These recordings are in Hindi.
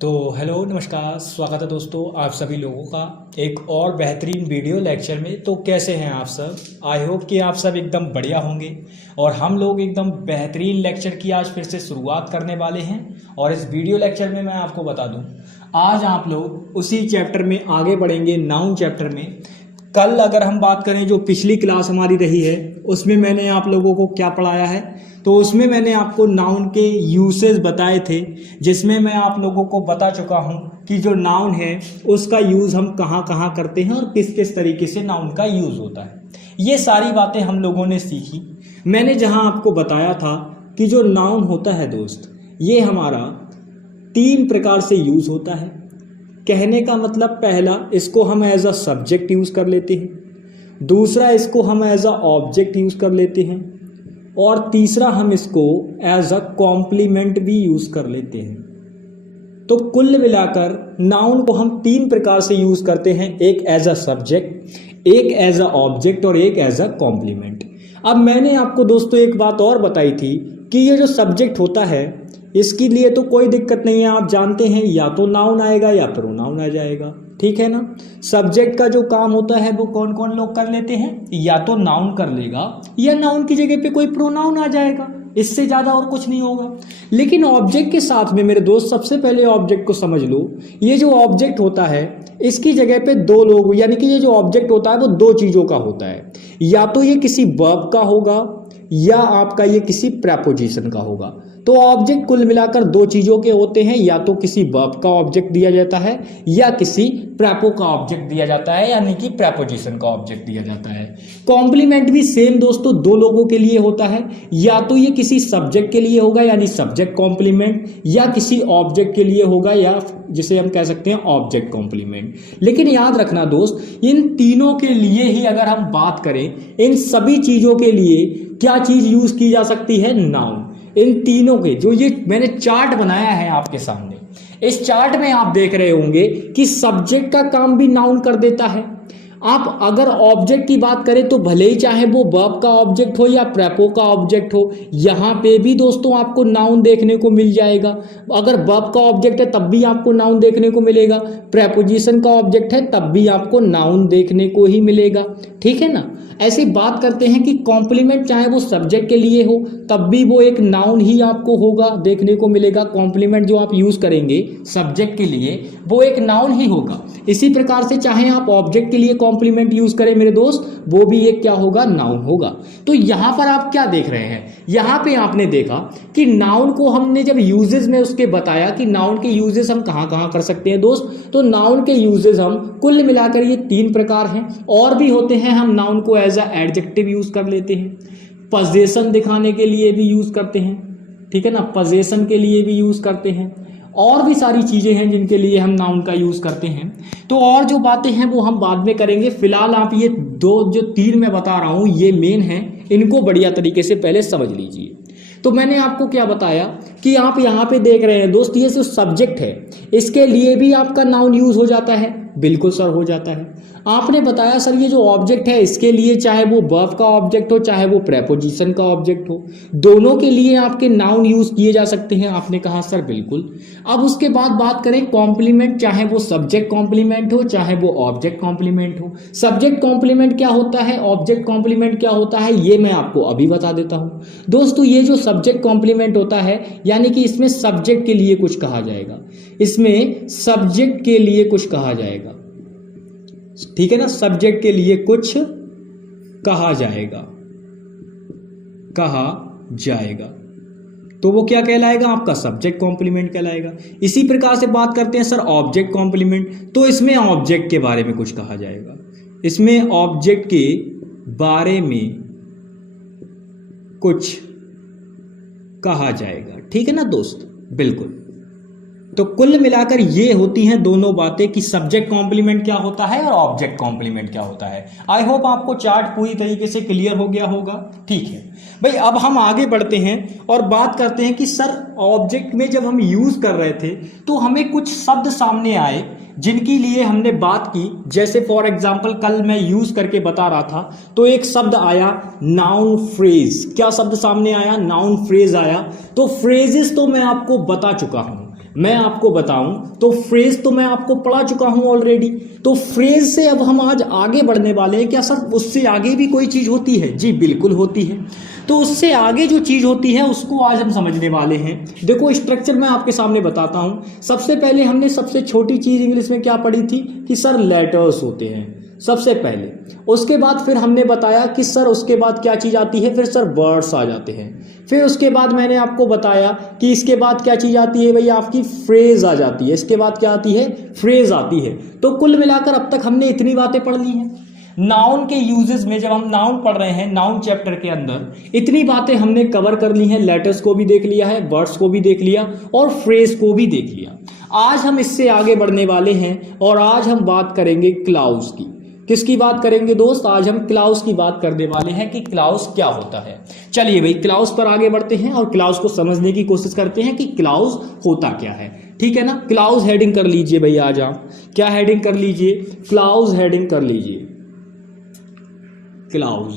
तो हेलो नमस्कार, स्वागत है दोस्तों आप सभी लोगों का एक और बेहतरीन वीडियो लेक्चर में। तो कैसे हैं आप सब? आई होप कि आप सब एकदम बढ़िया होंगे। और हम लोग एकदम बेहतरीन लेक्चर की आज फिर से शुरुआत करने वाले हैं। और इस वीडियो लेक्चर में मैं आपको बता दूं, आज आप लोग उसी चैप्टर में आगे बढ़ेंगे, नाउन चैप्टर में। कल अगर हम बात करें, जो पिछली क्लास हमारी रही है उसमें मैंने आप लोगों को क्या पढ़ाया है, तो उसमें मैंने आपको नाउन के यूसेज बताए थे, जिसमें मैं आप लोगों को बता चुका हूं कि जो नाउन है उसका यूज़ हम कहां कहां करते हैं और किस किस तरीके से नाउन का यूज़ होता है। ये सारी बातें हम लोगों ने सीखी। मैंने जहां आपको बताया था कि जो नाउन होता है दोस्त, ये हमारा 3 प्रकार से यूज़ होता है। कहने का मतलब, पहला, इसको हम एज अ सब्जेक्ट यूज़ कर लेते हैं। दूसरा, इसको हम एज अ ऑब्जेक्ट यूज़ कर लेते हैं। और तीसरा, हम इसको एज अ कॉम्प्लीमेंट भी यूज़ कर लेते हैं। तो कुल मिलाकर नाउन को हम 3 प्रकार से यूज़ करते हैं, एक एज अ सब्जेक्ट, एक एज अ ऑब्जेक्ट और एक एज अ कॉम्प्लीमेंट। अब मैंने आपको दोस्तों एक बात और बताई थी कि ये जो सब्जेक्ट होता है इसके लिए तो कोई दिक्कत नहीं है, आप जानते हैं, या तो नाउन आएगा या प्रोनाउन आ जाएगा, ठीक है ना। सब्जेक्ट का जो काम होता है वो कौन कौन लोग कर लेते हैं, या तो नाउन कर लेगा या नाउन की जगह पे कोई प्रोनाउन आ जाएगा, इससे ज़्यादा और कुछ नहीं होगा। लेकिन ऑब्जेक्ट के साथ में मेरे दोस्त, सबसे पहले ऑब्जेक्ट को समझ लो। ये जो ऑब्जेक्ट होता है इसकी जगह पे 2 लोग, यानी कि ये जो ऑब्जेक्ट होता है वो 2 चीज़ों का होता है, या तो ये किसी वर्ब का होगा या आपका ये किसी प्रेपोजिशन का होगा। तो ऑब्जेक्ट कुल मिलाकर 2 चीजों के होते हैं, या तो किसी वर्ब का ऑब्जेक्ट दिया जाता है या किसी प्रेपो का ऑब्जेक्ट दिया जाता है, यानी कि प्रेपोजिशन का ऑब्जेक्ट दिया जाता है। कॉम्प्लीमेंट भी सेम दोस्तों 2 लोगों के लिए होता है, या तो ये किसी सब्जेक्ट के लिए होगा यानी सब्जेक्ट कॉम्प्लीमेंट, या किसी ऑब्जेक्ट के लिए होगा, या जिसे हम कह सकते हैं ऑब्जेक्ट कॉम्प्लीमेंट। लेकिन याद रखना दोस्त, इन तीनों के लिए ही अगर हम बात करें, इन सभी चीजों के लिए क्या चीज यूज की जा सकती है, नाउन। इन तीनों के जो ये मैंने चार्ट बनाया है आपके सामने, इस चार्ट में आप देख रहे होंगे कि सब्जेक्ट का काम भी नाउन कर देता है। आप अगर ऑब्जेक्ट की बात करें तो भले ही चाहे वो वर्ब का ऑब्जेक्ट हो या प्रेपो का ऑब्जेक्ट हो, यहां पे भी दोस्तों आपको नाउन देखने को मिल जाएगा। अगर वर्ब का ऑब्जेक्ट है तब भी आपको नाउन देखने को मिलेगा, प्रेपोजिशन का ऑब्जेक्ट है तब भी आपको नाउन देखने को ही मिलेगा, ठीक है ना। ऐसी बात करते हैं कि कॉम्प्लीमेंट चाहे वो सब्जेक्ट के लिए हो तब भी वो एक नाउन ही आपको होगा, देखने को मिलेगा। कॉम्प्लीमेंट जो आप यूज करेंगे सब्जेक्ट के लिए वो एक नाउन ही होगा। इसी प्रकार से चाहे आप ऑब्जेक्ट के लिए कॉम्प्लीमेंट यूज करें मेरे दोस्त, वो भी एक क्या होगा, नाउन होगा। तो यहां पर आप क्या देख रहे हैं, यहां पे आपने देखा कि नाउन को हमने जब यूजेस में उसके बताया कि नाउन के यूजेस हम कहां कहां कर सकते हैं दोस्त, तो नाउन के यूजेस हम कुल मिलाकर ये 3 प्रकार हैं। और भी होते हैं, हम नाउन को एज अ एडजेक्टिव यूज कर लेते हैं, पोजीशन दिखाने के लिए भी यूज करते हैं, ठीक है ना, पोजीशन के लिए भी यूज करते हैं। और भी सारी चीजें हैं जिनके लिए हम नाउन का यूज करते हैं। तो और जो बातें हैं वो हम बाद में करेंगे। फिलहाल आप ये 2 जो 3 मैं बता रहा हूं ये मेन हैं, इनको बढ़िया तरीके से पहले समझ लीजिए। तो मैंने आपको क्या बताया कि आप यहाँ पे देख रहे हैं दोस्त, ये जो सब्जेक्ट है इसके लिए भी आपका नाउन यूज हो जाता है। बिल्कुल सर, हो जाता है। आपने बताया सर ये जो ऑब्जेक्ट है इसके लिए चाहे वो वर्ब का ऑब्जेक्ट हो चाहे वो प्रेपोजिशन का ऑब्जेक्ट हो, दोनों के लिए आपके नाउन यूज किए जा सकते हैं। आपने कहा सर बिल्कुल। अब उसके बाद बात करें कॉम्प्लीमेंट, चाहे वो सब्जेक्ट कॉम्प्लीमेंट हो चाहे वो ऑब्जेक्ट कॉम्प्लीमेंट हो। सब्जेक्ट कॉम्प्लीमेंट क्या होता है, ऑब्जेक्ट कॉम्प्लीमेंट क्या होता है, ये मैं आपको अभी बता देता हूं दोस्तों। ये जो सब्जेक्ट कॉम्प्लीमेंट होता है यानी कि इसमें सब्जेक्ट के लिए कुछ कहा जाएगा, इसमें सब्जेक्ट के लिए कुछ कहा जाएगा, ठीक है ना, सब्जेक्ट के लिए कुछ कहा जाएगा, कहा जाएगा, तो वो क्या कहलाएगा, आपका सब्जेक्ट कॉम्प्लीमेंट कहलाएगा। इसी प्रकार से बात करते हैं सर ऑब्जेक्ट कॉम्प्लीमेंट, तो इसमें ऑब्जेक्ट के बारे में कुछ कहा जाएगा, इसमें ऑब्जेक्ट के बारे में कुछ कहा जाएगा, ठीक है ना दोस्त, बिल्कुल। तो कुल मिलाकर ये होती हैं दोनों बातें कि सब्जेक्ट कॉम्प्लीमेंट क्या होता है और ऑब्जेक्ट कॉम्प्लीमेंट क्या होता है। आई होप आपको चार्ट पूरी तरीके से क्लियर हो गया होगा, ठीक है भाई। अब हम आगे बढ़ते हैं और बात करते हैं कि सर ऑब्जेक्ट में जब हम यूज कर रहे थे तो हमें कुछ शब्द सामने आए जिनके लिए हमने बात की। जैसे फॉर एग्जाम्पल कल मैं यूज करके बता रहा था, तो एक शब्द आया नाउन फ्रेज। क्या शब्द सामने आया, नाउन फ्रेज आया। तो फ्रेजेस तो मैं आपको बता चुका हूं, मैं आपको बताऊं तो फ्रेज तो मैं आपको पढ़ा चुका हूं ऑलरेडी। तो फ्रेज से अब हम आज आगे बढ़ने वाले हैं। क्या सर उससे आगे भी कोई चीज़ होती है? जी बिल्कुल होती है। तो उससे आगे जो चीज़ होती है उसको आज हम समझने वाले हैं। देखो स्ट्रक्चर मैं आपके सामने बताता हूं। सबसे पहले हमने सबसे छोटी चीज़ इंग्लिश में क्या पढ़ी थी कि सर लेटर्स होते हैं सबसे पहले। उसके बाद फिर हमने बताया कि सर उसके बाद क्या चीज़ आती है, फिर सर वर्ड्स आ जाते हैं। फिर उसके बाद मैंने आपको बताया कि इसके बाद क्या चीज़ आती है भाई, आपकी फ्रेज आ जाती है। इसके बाद क्या आती है, फ्रेज आती है। तो कुल मिलाकर अब तक हमने इतनी बातें पढ़ ली हैं। नाउन के यूजेस में जब हम नाउन पढ़ रहे हैं, नाउन चैप्टर के अंदर इतनी बातें हमने कवर कर ली हैं। लेटर्स को भी देख लिया है, वर्ड्स को भी देख लिया और फ्रेज को भी देख लिया। आज हम इससे आगे बढ़ने वाले हैं और आज हम बात करेंगे क्लाउज की। किसकी बात करेंगे दोस्त? आज हम क्लाउज की बात करने वाले हैं कि क्लाउज क्या होता है। चलिए भाई क्लाउज पर आगे बढ़ते हैं और क्लाउज को समझने की कोशिश करते हैं कि क्लाउज होता क्या है। ठीक है ना। क्लाउज हेडिंग कर लीजिए भाई, आज आप क्या हेडिंग कर लीजिए, क्लाउज हेडिंग कर लीजिए, क्लाउज।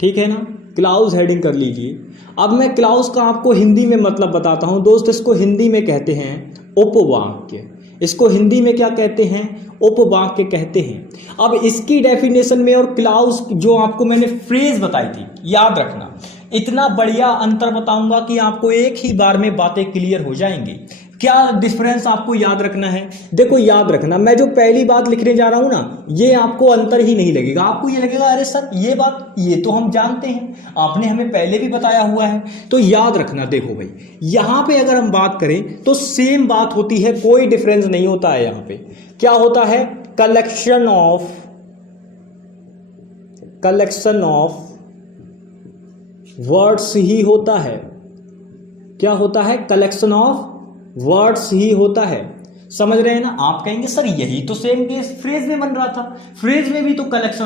ठीक है ना, क्लाउज हेडिंग कर लीजिए। अब मैं क्लाउज का आपको हिंदी में मतलब बताता हूं दोस्त। इसको हिंदी में कहते हैं उपवाक्य। इसको हिंदी में क्या कहते हैं? उपवाक्य कहते हैं। अब इसकी डेफिनेशन में और क्लाउज जो आपको मैंने फ्रेज बताई थी, याद रखना, इतना बढ़िया अंतर बताऊंगा कि आपको एक ही बार में बातें क्लियर हो जाएंगी। क्या डिफरेंस आपको याद रखना है? देखो याद रखना, मैं जो पहली बात लिखने जा रहा हूं ना, ये आपको अंतर ही नहीं लगेगा। आपको ये लगेगा अरे सर ये बात ये तो हम जानते हैं, आपने हमें पहले भी बताया हुआ है। तो याद रखना, देखो भाई यहां पे अगर हम बात करें तो सेम बात होती है, कोई डिफरेंस नहीं होता है। यहां पे क्या होता है? कलेक्शन ऑफ वर्ड्स ही होता है। क्या होता है? कलेक्शन ऑफ वर्ड्स ही होता है। समझ रहे हैं ना। आप कहेंगे सर यही तो सेम केस फ्रेज में बन रहा था, फ्रेज में भी तो कलेक्शन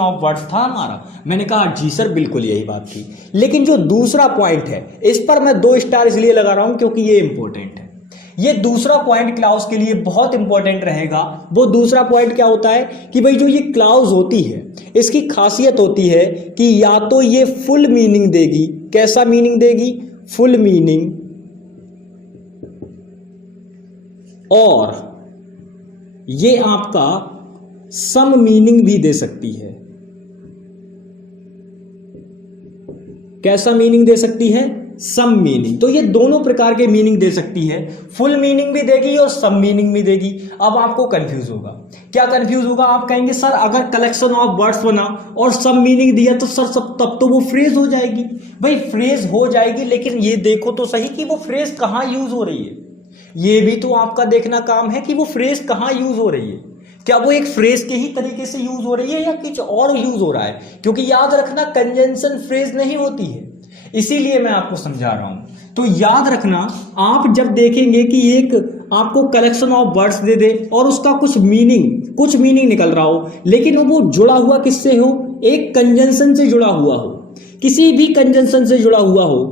ऑफ वर्ड्स था हमारा। मैंने कहा जी सर बिल्कुल यही बात थी। लेकिन जो दूसरा पॉइंट है, इस पर मैं 2 स्टार इसलिए लगा रहा हूं क्योंकि ये इंपॉर्टेंट है। ये दूसरा पॉइंट क्लाउज के लिए बहुत इंपॉर्टेंट रहेगा। वो दूसरा पॉइंट क्या होता है कि भाई जो ये क्लाउज होती है, इसकी खासियत होती है कि या तो ये फुल मीनिंग देगी। कैसा मीनिंग देगी? Full meaning. और ये आपका सम मीनिंग भी दे सकती है। कैसा मीनिंग दे सकती है? Same meaning. तो ये दोनों प्रकार के मीनिंग दे सकती है, फुल मीनिंग भी देगी और सम मीनिंग भी देगी। अब आपको कंफ्यूज होगा। क्या कंफ्यूज होगा? आप कहेंगे सर अगर कलेक्शन ऑफ वर्ड्स बना और सम मीनिंग दिया तो सर सब तब तो वो फ्रेज हो जाएगी। भाई फ्रेज हो जाएगी, लेकिन ये देखो तो सही कि वो फ्रेज कहां यूज हो रही है। ये भी तो आपका देखना काम है कि वो फ्रेज कहां यूज हो रही है। क्या वो एक फ्रेज के ही तरीके से यूज हो रही है या कुछ और यूज हो रहा है? क्योंकि याद रखना कंजंक्शन फ्रेज नहीं होती है, इसीलिए मैं आपको समझा रहा हूं। तो याद रखना, आप जब देखेंगे कि एक आपको कलेक्शन ऑफ वर्ड्स दे दे और उसका कुछ मीनिंग निकल रहा हो, लेकिन वो जुड़ा हुआ किससे हो? एक कंजंक्शन से जुड़ा हुआ हो, किसी भी कंजंक्शन से जुड़ा हुआ हो,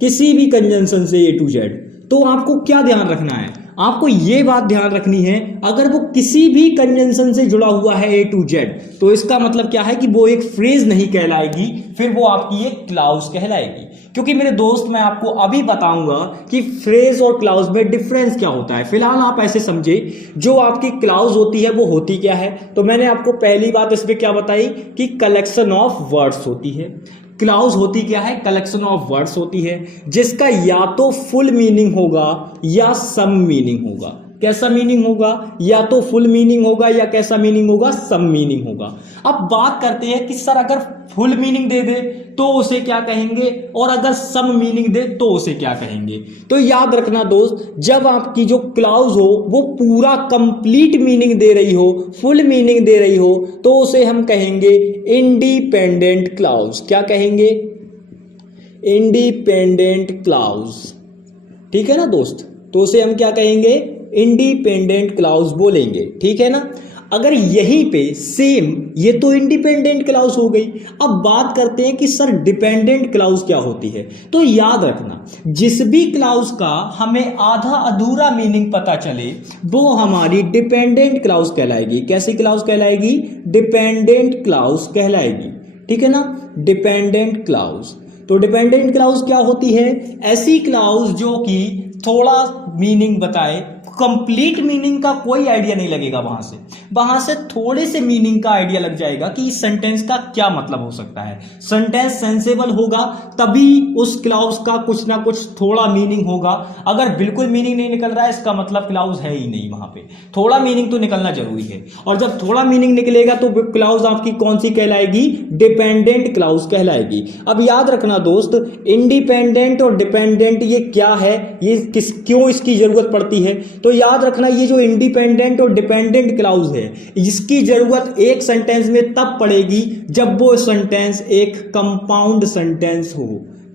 किसी भी कंजंक्शन से A to Z। तो आपको क्या ध्यान रखना है? आपको ये बात ध्यान रखनी है, अगर वो किसी भी कंजंक्शन से जुड़ा हुआ है A to Z, तो इसका मतलब क्या है कि वो एक फ्रेज नहीं कहलाएगी, फिर वो आपकी एक क्लाउज कहलाएगी। क्योंकि मेरे दोस्त मैं आपको अभी बताऊंगा कि फ्रेज और क्लाउज में डिफरेंस क्या होता है। फिलहाल आप ऐसे समझे, जो आपकी क्लाउज होती है वो होती क्या है। तो मैंने आपको पहली बात इसमें क्या बताई कि कलेक्शन ऑफ वर्ड्स होती है। क्लाउज होती क्या है? कलेक्शन ऑफ वर्ड्स होती है, जिसका या तो फुल मीनिंग होगा या सम मीनिंग होगा। कैसा मीनिंग होगा? या तो फुल मीनिंग होगा या कैसा मीनिंग होगा? सम मीनिंग होगा। अब बात करते हैं कि सर अगर फुल मीनिंग दे दे तो उसे क्या कहेंगे, और अगर सम मीनिंग दे तो उसे क्या कहेंगे। तो याद रखना दोस्त, जब आपकी जो क्लाउज हो वो पूरा कंप्लीट मीनिंग दे रही हो, फुल मीनिंग दे रही हो, तो उसे हम कहेंगे इंडिपेंडेंट क्लाउज। क्या कहेंगे? Independent clause. ठीक है ना दोस्त। तो उसे हम क्या कहेंगे? इंडिपेंडेंट क्लाउज बोलेंगे। ठीक है ना। अगर यहीं पे सेम, ये तो इंडिपेंडेंट क्लाउज हो गई। अब बात करते हैं कि सर डिपेंडेंट क्लाउज क्या होती है। तो याद रखना, जिस भी क्लाउज का हमें आधा अधूरा मीनिंग पता चले वो हमारी डिपेंडेंट क्लाउज कहलाएगी। कैसी क्लाउज कहलाएगी? डिपेंडेंट क्लाउज कहलाएगी। ठीक है ना, डिपेंडेंट क्लाउज। तो डिपेंडेंट क्लाउज क्या होती है? ऐसी क्लाउज जो कि थोड़ा मीनिंग बताए, कंप्लीट मीनिंग का कोई आइडिया नहीं लगेगा, वहां से थोड़े से मीनिंग का आइडिया लग जाएगा कि इस सेंटेंस का क्या मतलब हो सकता है। सेंटेंस सेंसेबल होगा तभी उस क्लाउज का कुछ ना कुछ थोड़ा मीनिंग होगा। अगर बिल्कुल मीनिंग नहीं निकल रहा है, इसका मतलब क्लाउज है ही नहीं। वहां पे थोड़ा मीनिंग तो निकलना जरूरी है, और जब थोड़ा मीनिंग निकलेगा तो क्लाउज आपकी कौन सी कहलाएगी? डिपेंडेंट क्लाउज कहलाएगी। अब याद रखना दोस्त, इंडिपेंडेंट और डिपेंडेंट ये क्या है, ये क्यों इसकी जरूरत पड़ती है? तो याद रखना, ये जो इंडिपेंडेंट और डिपेंडेंट क्लाउज है, इसकी जरूरत एक सेंटेंस में तब पड़ेगी जब वो सेंटेंस एक कंपाउंड सेंटेंस हो।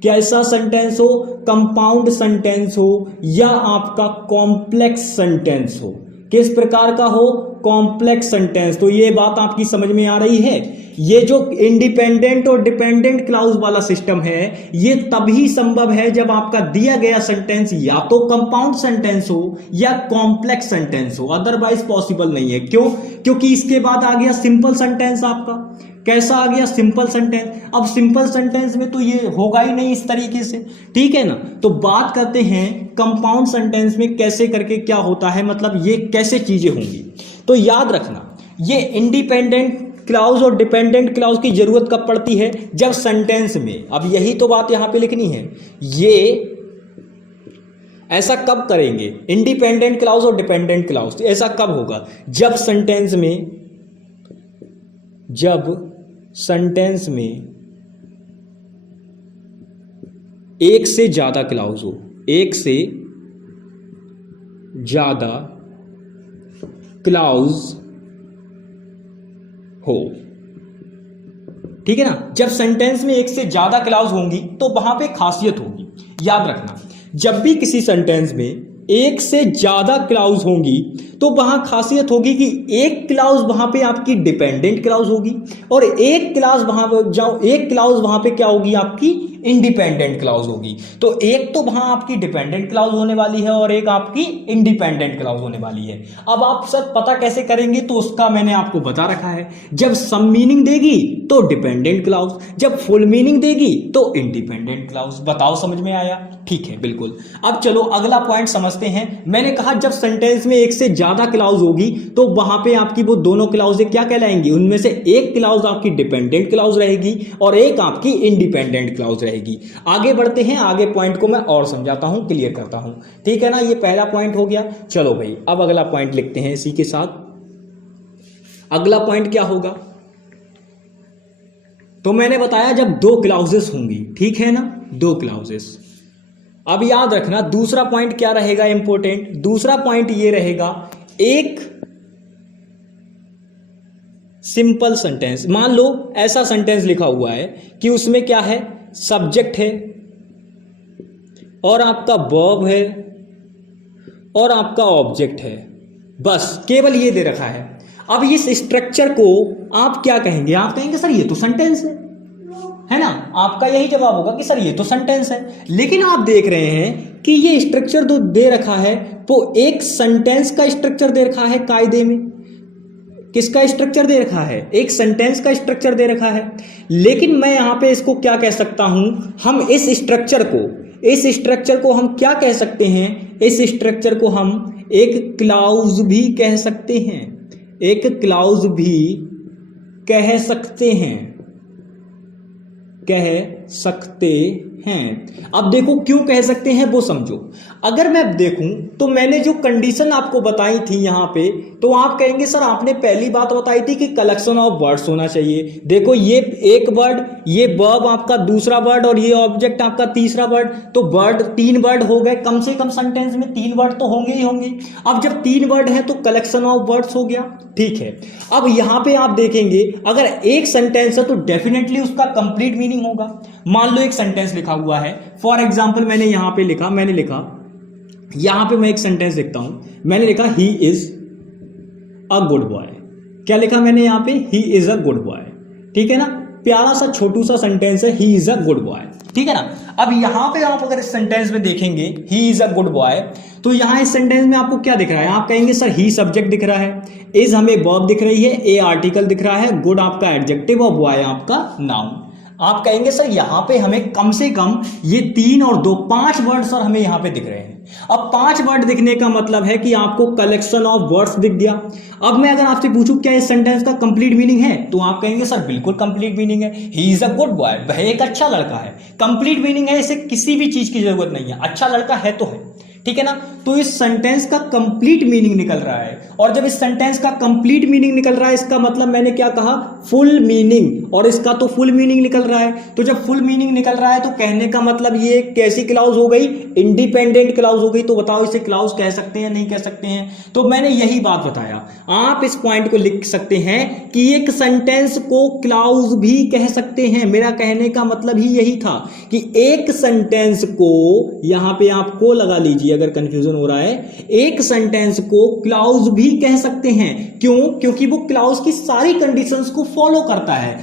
कैसा सेंटेंस हो? कंपाउंड सेंटेंस हो या आपका कॉम्प्लेक्स सेंटेंस हो। किस प्रकार का हो? Complex sentence. तो ये बात आपकी समझ में आ रही है। ये जो इंडिपेंडेंट और डिपेंडेंट क्लाउज वाला सिस्टम है, ये तभी संभव है जब आपका दिया गया सेंटेंस या तो कंपाउंड सेंटेंस हो या कॉम्प्लेक्स सेंटेंस हो, अदरवाइज पॉसिबल नहीं है। क्यों? क्योंकि इसके बाद आ गया सिंपल सेंटेंस आपका। कैसा आ गया? Simple sentence. अब सिंपल सेंटेंस में तो ये होगा ही नहीं इस तरीके से, ठीक है ना। तो बात करते हैं कंपाउंड सेंटेंस में कैसे करके क्या होता है, मतलब ये कैसे चीजें होंगी। तो याद रखना, ये इंडिपेंडेंट क्लाउज और डिपेंडेंट क्लाउज की जरूरत कब पड़ती है? जब सेंटेंस में, अब यही तो बात यहां पे लिखनी है, ये ऐसा कब करेंगे? इंडिपेंडेंट क्लाउज और डिपेंडेंट क्लाउज ऐसा कब होगा? जब सेंटेंस में एक से ज्यादा क्लाउज हो, एक से ज्यादा क्लाउज हो, ठीक है ना। जब सेंटेंस में एक से ज्यादा क्लाउज होंगी तो वहां पे खासियत होगी। याद रखना, जब भी किसी सेंटेंस में एक से ज्यादा क्लाउज होंगी तो वहां खासियत होगी कि एक क्लाउज वहां पे आपकी डिपेंडेंट क्लाउज होगी और एक क्लाउज वहां पे क्या होगी? आपकी इंडिपेंडेंट क्लाउज होगी। तो एक तो वहां आपकी डिपेंडेंट क्लाउज होने वाली है और एक आपकी इंडिपेंडेंट क्लाउज होने वाली है। अब आप सब पता कैसे करेंगे? तो उसका मैंने आपको बता रखा है। जब सम मीनिंग देगी तो डिपेंडेंट क्लाउज, जब फुल मीनिंग देगी तो इंडिपेंडेंट क्लाउज। बताओ समझ में आया? ठीक है, बिल्कुल। अब चलो अगला पॉइंट समझते हैं। मैंने कहा जब सेंटेंस में एक से ज्यादा क्लाउज होगी तो वहां पे आपकी वो दोनों क्लाउजें क्या कहलाएंगी? उनमें से एक क्लाउज आपकी डिपेंडेंट क्लाउज रहेगी और एक आपकी इंडिपेंडेंट क्लाउज रहेगी। आगे बढ़ते हैं, आगे पॉइंट को मैं और समझाता हूं, क्लियर करता हूं, ठीक है ना। ये पहला पॉइंट हो गया। चलो भाई, अब अगला पॉइंट लिखते हैं इसी के साथ। अगला पॉइंट क्या होगा? तो मैंने बताया जब दो क्लाउजेस होंगी, ठीक है ना, दो क्लाउजेस। अब याद रखना दूसरा पॉइंट क्या रहेगा इंपॉर्टेंट? दूसरा पॉइंट ये रहेगा, एक सिंपल सेंटेंस। मान लो ऐसा सेंटेंस लिखा हुआ है कि उसमें क्या है? सब्जेक्ट है और आपका वर्ब है और आपका ऑब्जेक्ट है, बस केवल ये दे रखा है। अब इस स्ट्रक्चर को आप क्या कहेंगे? आप कहेंगे सर ये तो सेंटेंस है ना। आपका यही जवाब होगा कि सर ये तो सेंटेंस है। लेकिन आप देख रहे हैं कि ये स्ट्रक्चर जो दे रखा है वो एक सेंटेंस का स्ट्रक्चर दे रखा है कायदे में। किसका स्ट्रक्चर दे रखा है? एक सेंटेंस का स्ट्रक्चर दे रखा है। लेकिन मैं यहां पे इसको क्या कह सकता हूं? हम इस स्ट्रक्चर को हम क्या कह सकते हैं? इस स्ट्रक्चर को हम एक क्लाउज भी कह सकते हैं। एक क्लाउज भी कह सकते हैं। अब देखो क्यों कह सकते हैं वो समझो। अगर मैं देखूं तो मैंने जो कंडीशन आपको बताई थी यहां पे, तो आप कहेंगे सर आपने पहली बात बताई थी कि कलेक्शन ऑफ वर्ड्स होना चाहिए। देखो ये एक वर्ड, ये वर्ब आपका दूसरा वर्ड और ये ऑब्जेक्ट आपका तीसरा वर्ड, तो वर्ड 3 वर्ड हो गए। कम से कम सेंटेंस में 3 वर्ड तो होंगे ही होंगे। अब जब 3 वर्ड है तो कलेक्शन ऑफ वर्ड्स हो गया, ठीक है। अब यहां पे आप देखेंगे अगर एक सेंटेंस है तो डेफिनेटली उसका कंप्लीट मीनिंग होगा। मान लो एक सेंटेंस लिखा हुआ है, फॉर एग्जाम्पल मैंने लिखा यहां पे मैं एक सेंटेंस लिखता हूं। मैंने लिखा ही इज अ गुड बॉय। क्या लिखा मैंने यहां पे? ही इज अ गुड बॉय, ठीक है ना। प्यारा सा छोटू सा सेंटेंस है, ही इज अ गुड बॉय, ठीक है ना। अब यहां पे आप अगर इस सेंटेंस में देखेंगे ही इज अ गुड बॉय, तो यहां इस सेंटेंस में आपको क्या दिख रहा है? आप कहेंगे सर ही सब्जेक्ट दिख रहा है, इज हमें वर्ब दिख रही है, ए आर्टिकल दिख रहा है, गुड आपका एडजेक्टिव और बॉय आपका नाउन। आप कहेंगे सर यहाँ पे हमें कम से कम ये 3 और 2 5 वर्ड सर हमें यहाँ पे दिख रहे हैं। अब 5 वर्ड दिखने का मतलब है कि आपको कलेक्शन ऑफ वर्ड्स दिख गया। अब मैं अगर आपसे पूछूं क्या इस सेंटेंस का कंप्लीट मीनिंग है, तो आप कहेंगे सर बिल्कुल कंप्लीट मीनिंग है, ही इज अ गुड बॉय, वह एक अच्छा लड़का है। कंप्लीट मीनिंग है, इसे किसी भी चीज की जरूरत नहीं है, अच्छा लड़का है तो है, ठीक है ना। तो इस सेंटेंस का कंप्लीट मीनिंग निकल रहा है, और जब इस सेंटेंस का कंप्लीट मीनिंग निकल रहा है, इसका मतलब मैंने क्या कहा, फुल मीनिंग, और इसका तो फुल मीनिंग निकल रहा है। तो जब फुल मीनिंग निकल रहा है तो कहने का मतलब ये कैसी क्लाउज हो गई, इंडिपेंडेंट क्लाउज हो गई। तो बताओ इसे क्लाउज कह सकते हैं नहीं कह सकते हैं? तो मैंने यही बात बताया, आप इस पॉइंट को लिख सकते हैं कि एक सेंटेंस को क्लाउज भी कह सकते हैं। मेरा कहने का मतलब ही यही था कि एक सेंटेंस को, यहां पे आप को लगा लीजिए अगर कंफ्यूजन हो रहा है, एक सेंटेंस को क्लाउज भी कह सकते हैं। क्यों? क्योंकि वो क्लाउज की सारी कंडीशंस को फॉलो करता है।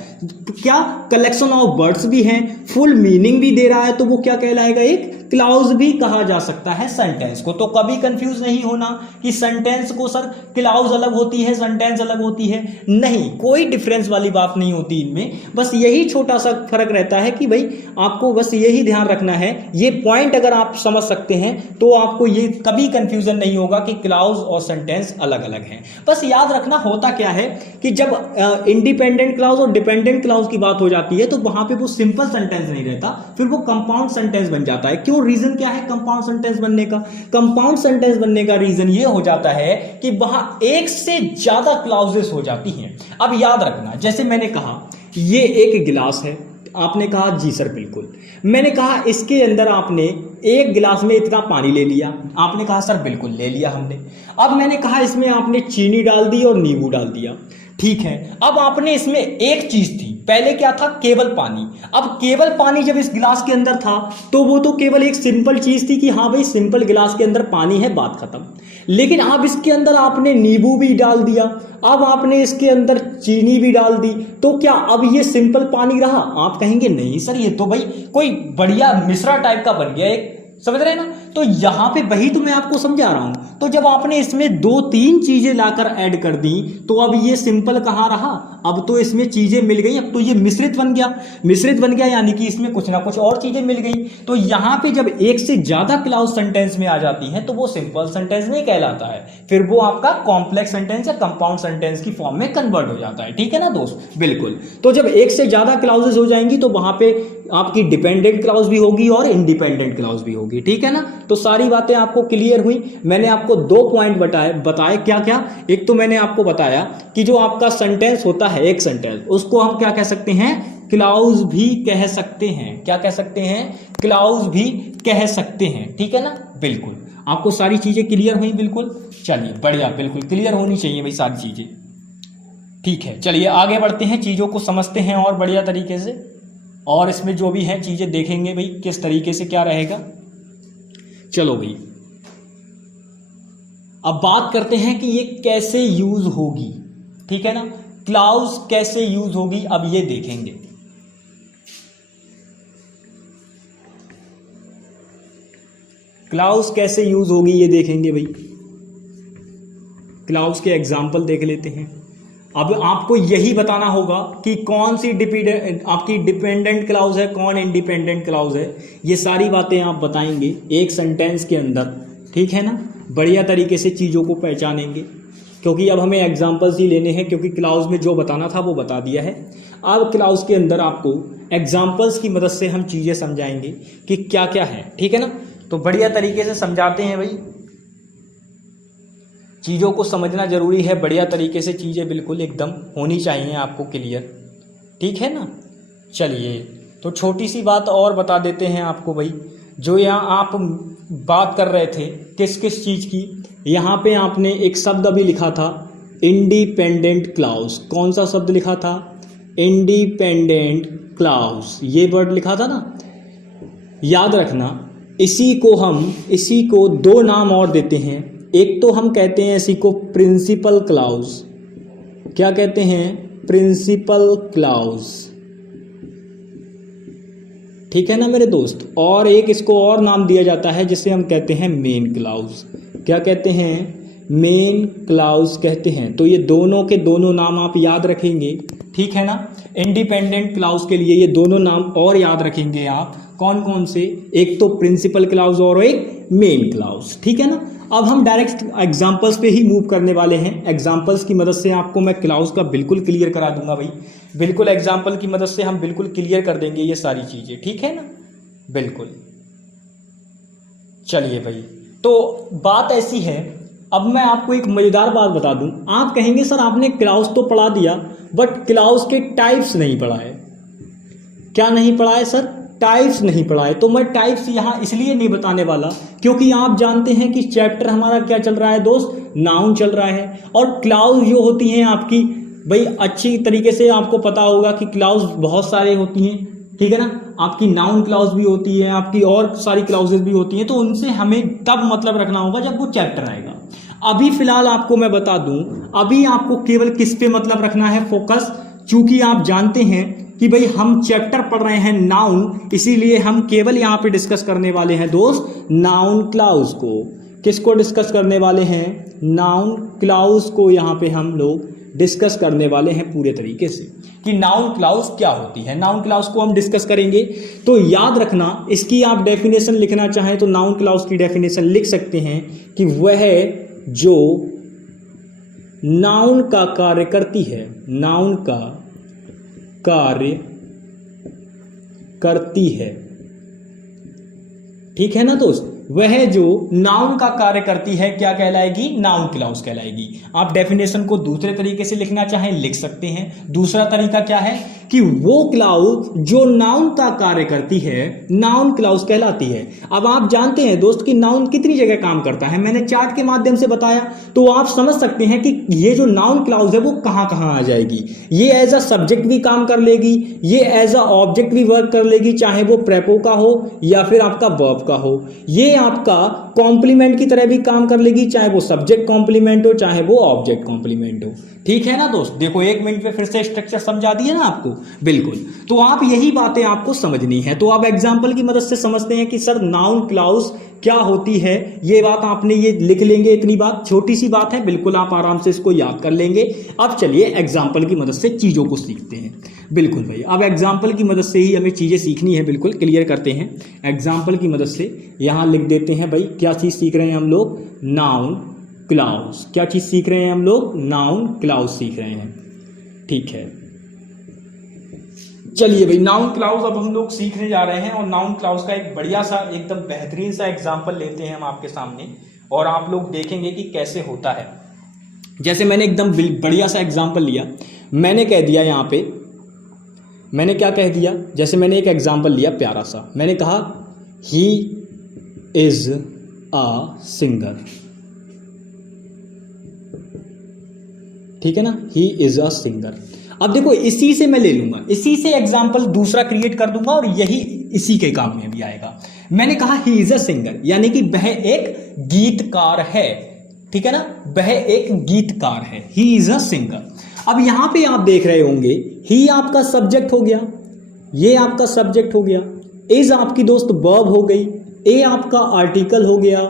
क्या? कलेक्शन ऑफ वर्ड्स भी हैं, फुल मीनिंग भी दे रहा है, तो वो क्या कहलाएगा, एक क्लाउज भी कहा जा सकता है सेंटेंस को। तो कभी कंफ्यूज नहीं होना कि सेंटेंस को सर क्लाउज अलग होती है, सेंटेंस अलग होती है, नहीं, कोई डिफरेंस वाली बात नहीं होती इनमें। बस यही छोटा सा फर्क रहता है कि भाई आपको बस यही ध्यान रखना है, ये पॉइंट अगर आप समझ सकते हैं तो आपको ये कभी कंफ्यूजन नहीं होगा कि क्लाउज और सेंटेंस अलग अलग हैं। बस याद रखना होता क्या है कि जब इंडिपेंडेंट क्लाउज और डिपेंडेंट क्लाउज की बात हो जाती है तो वहां पे वो सिंपल सेंटेंस नहीं रहता, फिर वो कंपाउंड सेंटेंस बन जाता है। क्यों? रीजन क्या है कंपाउंड सेंटेंस बनने का? कंपाउंड सेंटेंस बनने का रीजन ये हो जाता है कि वहां एक से ज्यादा क्लाउजेस हो जाती हैं। अब याद रखना, जैसे मैंने कहा ये एक गिलास है, आपने कहा जी सर बिल्कुल। मैंने कहा इसके अंदर आपने एक गिलास में इतना पानी ले लिया, आपने कहा सर बिल्कुल ले लिया हमने। अब मैंने कहा इसमें आपने चीनी डाल दी और नींबू डाल दिया, ठीक है। अब आपने इसमें एक चीज थी, पहले क्या था, केवल पानी। अब केवल पानी जब इस गिलास के अंदर था तो वो तो केवल एक सिंपल चीज थी कि हाँ भाई सिंपल गिलास के अंदर पानी है, बात खत्म। लेकिन अब इसके अंदर आपने नींबू भी डाल दिया, अब आपने इसके अंदर चीनी भी डाल दी, तो क्या अब ये सिंपल पानी रहा? आप कहेंगे नहीं सर ये तो भाई कोई बढ़िया मिश्रा टाइप का बन गया एक, समझ रहे हैं ना। तो यहां पे वही तो मैं आपको समझा रहा हूं। तो जब आपने इसमें 2-3 चीजें लाकर ऐड कर दी तो अब ये सिंपल कहां रहा, अब तो इसमें चीजें मिल गई, अब तो ये मिश्रित बन गया। मिश्रित बन गया यानी कि इसमें कुछ ना कुछ और चीजें मिल गई। तो यहां पे जब एक से ज्यादा क्लाउज सेंटेंस में आ जाती हैं तो वो सिंपल सेंटेंस नहीं कहलाता है, फिर वो आपका कॉम्प्लेक्स सेंटेंस या कंपाउंड सेंटेंस की फॉर्म में कन्वर्ट हो जाता है, ठीक है ना दोस्त, बिल्कुल। तो जब एक से ज्यादा क्लाउजेस हो जाएंगी तो वहां पे आपकी डिपेंडेंट क्लाउज भी होगी और इंडिपेंडेंट क्लाउज भी होगी, ठीक है ना। तो सारी बातें आपको क्लियर हुई। मैंने आपको 2 पॉइंट बताए क्या क्या। एक तो मैंने आपको बताया कि जो आपका सेंटेंस होता है, एक सेंटेंस, उसको हम क्या कह सकते हैं, क्लाउज भी कह सकते हैं। क्या कह सकते हैं? क्लाउज भी कह सकते हैं, ठीक है ना, बिल्कुल। आपको सारी चीजें क्लियर हुई? बिल्कुल, चलिए बढ़िया, बिल्कुल क्लियर होनी चाहिए भाई सारी चीजें, ठीक है। चलिए आगे बढ़ते हैं, चीजों को समझते हैं और बढ़िया तरीके से, और इसमें जो भी है चीजें देखेंगे भाई किस तरीके से क्या रहेगा। चलो भाई अब बात करते हैं कि ये कैसे यूज होगी, ठीक है ना, क्लाउज कैसे यूज होगी, अब ये देखेंगे। क्लाउज कैसे यूज होगी ये देखेंगे भाई। क्लाउज के एग्जाम्पल देख लेते हैं। अब आपको यही बताना होगा कि कौन सी आपकी डिपेंडेंट क्लाउज है, कौन इंडिपेंडेंट क्लाउज है, ये सारी बातें आप बताएंगे एक सेंटेंस के अंदर, ठीक है ना। बढ़िया तरीके से चीज़ों को पहचानेंगे, क्योंकि अब हमें एग्जाम्पल्स ही लेने हैं, क्योंकि क्लाउज में जो बताना था वो बता दिया है। अब क्लाउज के अंदर आपको एग्जाम्पल्स की मदद से हम चीज़ें समझाएंगे कि क्या क्या है, ठीक है ना। तो बढ़िया तरीके से समझाते हैं भाई, चीज़ों को समझना जरूरी है, बढ़िया तरीके से चीज़ें बिल्कुल एकदम होनी चाहिए आपको क्लियर, ठीक है ना। चलिए तो छोटी सी बात और बता देते हैं आपको भाई, जो यहाँ आप बात कर रहे थे किस किस चीज़ की, यहाँ पे आपने एक शब्द अभी लिखा था इंडिपेंडेंट क्लाउज। कौन सा शब्द लिखा था? इंडिपेंडेंट क्लाउज, ये वर्ड लिखा था ना। याद रखना, इसी को 2 नाम और देते हैं। एक तो हम कहते हैं इसी को प्रिंसिपल क्लाउज। क्या कहते हैं? प्रिंसिपल क्लाउज, ठीक है ना मेरे दोस्त। और एक इसको और नाम दिया जाता है जिसे हम कहते हैं मेन क्लाउज। क्या कहते हैं? मेन क्लाउज कहते हैं। तो ये दोनों के दोनों नाम आप याद रखेंगे, ठीक है ना। इंडिपेंडेंट क्लाउज के लिए ये दोनों नाम और याद रखेंगे आप, कौन कौन से, एक तो प्रिंसिपल क्लाउज और एक मेन क्लाउज, ठीक है ना। अब हम डायरेक्ट एग्जांपल्स पे ही मूव करने वाले हैं। एग्जांपल्स की मदद से आपको मैं क्लाउज का बिल्कुल क्लियर करा दूंगा भाई, बिल्कुल एग्जांपल की मदद से हम बिल्कुल क्लियर कर देंगे ये सारी चीजें, ठीक है ना, बिल्कुल। चलिए भाई, तो बात ऐसी है, अब मैं आपको एक मजेदार बात बता दूं। आप कहेंगे सर आपने क्लाउज तो पढ़ा दिया बट क्लाउज के टाइप्स नहीं पढ़ा है। क्या नहीं पढ़ा है सर? टाइप्स नहीं पढ़ा है। तो मैं टाइप्स यहां इसलिए नहीं बताने वाला क्योंकि आप जानते हैं कि चैप्टर हमारा क्या चल रहा है दोस्त, नाउन चल रहा है। और क्लाउज जो होती हैं आपकी, भाई अच्छी तरीके से आपको पता होगा कि क्लाउज बहुत सारे होती हैं, ठीक है ना। आपकी नाउन क्लाउज भी होती है, आपकी और सारी क्लाउजेज भी होती हैं, तो उनसे हमें तब मतलब रखना होगा जब वो चैप्टर आएगा। अभी फिलहाल आपको मैं बता दूं, अभी आपको केवल किस पे मतलब रखना है फोकस, चूंकि आप जानते हैं कि भाई हम चैप्टर पढ़ रहे हैं नाउन, इसीलिए हम केवल यहां पे डिस्कस करने वाले हैं दोस्त नाउन क्लाउज को। किसको डिस्कस करने वाले हैं? नाउन क्लाउज को यहां पे हम लोग डिस्कस करने वाले हैं पूरे तरीके से कि नाउन क्लाउज क्या होती है। नाउन क्लाउज को हम डिस्कस करेंगे, तो याद रखना इसकी आप डेफिनेशन लिखना चाहें तो नाउन क्लाउज की डेफिनेशन लिख सकते हैं कि वह जो नाउन का कार्य करती है, नाउन का कार्य करती है, ठीक है ना दोस्त। वह जो नाउन का कार्य करती है क्या कहलाएगी? नाउन क्लाउज कहलाएगी। आप डेफिनेशन को दूसरे तरीके से लिखना चाहें लिख सकते हैं। दूसरा तरीका क्या है कि वो क्लाउज जो नाउन का कार्य करती है नाउन क्लाउज कहलाती है। अब आप जानते हैं दोस्त कि नाउन कितनी जगह काम करता है, मैंने चार्ट के माध्यम से बताया, तो आप समझ सकते हैं कि ये जो नाउन क्लाउज है वो कहां कहां आ जाएगी। ये एज अ सब्जेक्ट भी काम कर लेगी, ये एज अ ऑब्जेक्ट भी वर्क कर लेगी, चाहे वो प्रेपो का हो या फिर आपका वर्ब का हो। ये आपका कॉम्प्लीमेंट की तरह भी काम कर लेगी, चाहे वो सब्जेक्ट कॉम्प्लीमेंट हो चाहे वो ऑब्जेक्ट कॉम्प्लीमेंट हो, ठीक है ना दोस्त। देखो 1 मिनट में फिर से स्ट्रक्चर समझा दिया ना आपको, बिल्कुल। तो आप यही बातें आपको समझनी है। तो आप एग्जांपल की मदद से समझते हैं कि सर नाउन क्लाउज क्या होती है, ये बात आपने ये लिख लेंगे। इतनी बात छोटी सी बात है, बिल्कुल आप आराम से इसको याद कर लेंगे। अब चलिए एग्जाम्पल की मदद से चीजों को सीखते हैं। बिल्कुल भाई, अब एग्जाम्पल की मदद से ही हमें चीजें सीखनी है, बिल्कुल क्लियर करते हैं। एग्जाम्पल की मदद से यहां लिख देते हैं भाई, क्या चीज सीख रहे हैं हम लोग? Noun clause. क्या चीज सीख रहे हैं हम लोग? नाउन क्लाउज सीख रहे हैं, ठीक है। चलिए भाई, नाउन क्लाउज अब हम लोग सीखने जा रहे हैं और नाउन क्लाउज का एक बढ़िया सा एकदम बेहतरीन सा एग्जांपल लेते हैं हम आपके सामने और आप लोग देखेंगे कि कैसे होता है। जैसे मैंने एकदम बढ़िया सा एग्जांपल लिया, मैंने कह दिया यहां पे, मैंने क्या कह दिया, जैसे मैंने एक एग्जांपल लिया प्यारा सा, मैंने कहा ही इज अ सिंगर, ठीक है ना, ही इज अ सिंगर। अब देखो इसी से मैं ले लूंगा, इसी से एग्जाम्पल दूसरा क्रिएट कर दूंगा और यही इसी के काम में भी आएगा। मैंने कहा ही इज अ सिंगर, यानी कि वह एक गीतकार है, ठीक है ना, वह एक गीतकार है, ही इज अ सिंगर। अब यहां पे आप देख रहे होंगे ही आपका सब्जेक्ट हो गया, ये आपका सब्जेक्ट हो गया, इज आपकी दोस्त वर्ब हो गई, ए आपका आर्टिकल हो गया